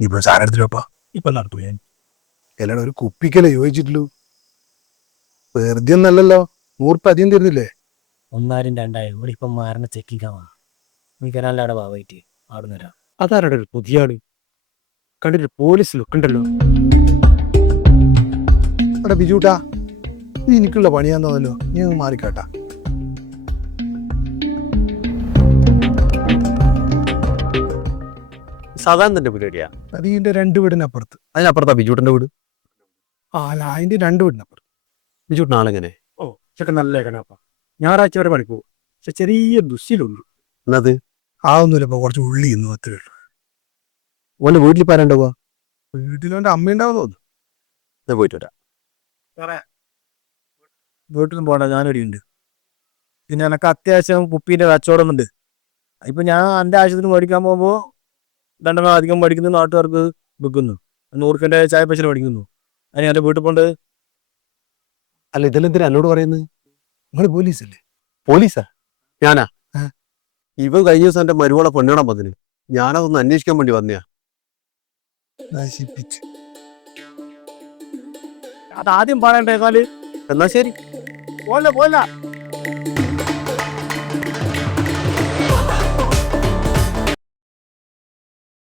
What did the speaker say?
ഇപ്പൊ സാധനം എടുത്തിട്ടപ്പാ ഇപ്പം നടത്തു ഞാൻ. എല്ലാടും ഒരു കുപ്പിക്കല്ലേ ചോദിച്ചിട്ടുള്ളൂ? വെറുതെ ഒന്നല്ലല്ലോ. നൂറുപ്പ് അധികം തരുന്നില്ലേ? ഒന്നായിരം രണ്ടായിരം. ഇവിടെ ഇപ്പം മാരണ ചെക്കിക്കാൻ വന്നു നീ കനാലിലവിടെ ഭാഗമായിട്ട് അവിടെ നിന്ന് വരാം. അതാരുടെ ഒരു പുതിയ ആൾ കണ്ടിട്ട് പോലീസ് ലുക്ക് ഉണ്ടല്ലോ. അവിടെ ബിജുട്ടാ ഇത് എനിക്കുള്ള പണിയാന്ന് തോന്നല്ലോ ഞാൻ മാറിക്കാട്ടാ. സാധാരണ തന്റെ പരിപാടിയാ അത് ഇതിന്റെ രണ്ട് വീടിനപ്പുറത്ത്. അതിനപ്പുറത്താ ബിജുട്ടന്റെ വീട്? ആ അല്ല അതിന്റെ രണ്ട് വീടിനപ്പുറത്ത്. ബിജുട്ടൻ ആളെങ്ങനെ? ഓ ചേട്ടൻ നല്ല കണപ്പാ ഞായറാഴ്ച വരെ പണിക്ക് പോകും. പക്ഷെ ചെറിയ ദുശ്ശീലുണ്ട് എന്നത്? ആവുന്നില്ല ഇപ്പൊ കുറച്ച് ഉള്ളി ഇന്ന് അത്രേ ഉള്ളൂ. ഓന്റെ വീട്ടിൽ പാരണ്ടാവുക വീട്ടിലോന്റെ അമ്മ ഉണ്ടാവും തോന്നുന്നു. ഞാൻ പോയിട്ട് വരാം. വീട്ടിലും പോകണ്ട ഞാനൊരു ഉണ്ട്. പിന്നെ എനക്ക് അത്യാവശ്യം കുപ്പീന്റെ കച്ചവടം ഉണ്ട്. ഇപ്പൊ ഞാൻ എന്റെ ആവശ്യത്തിന് മേടിക്കാൻ പോകുമ്പോൾ രണ്ടെണ്ണം അധികം മേടിക്കുന്നു നാട്ടുകാർക്ക് വിൽക്കുന്നു നൂറുക്കന്റെ ചായ പശയിൽ മേടിക്കുന്നു അതിന് എന്റെ വീട്ടിൽ പോണ്ട്. അല്ല ഇതെല്ലാം എന്നോട് പറയുന്നത് നിങ്ങൾ പോലീസല്ലേ? പോലീസാ? ഞാനാ? ഇവ ഇവൻ കഴിഞ്ഞ ദിവസം എന്റെ മരുമോളെ പെണ്ണുകാണാൻ വന്നിന്. ഞാനതൊന്ന് അന്വേഷിക്കാൻ വേണ്ടി വന്നയാ. അതാദ്യം അത് ആദ്യം പറയണ്ടേ കാൽ എന്നാ ശരി. പോലെ പോലെ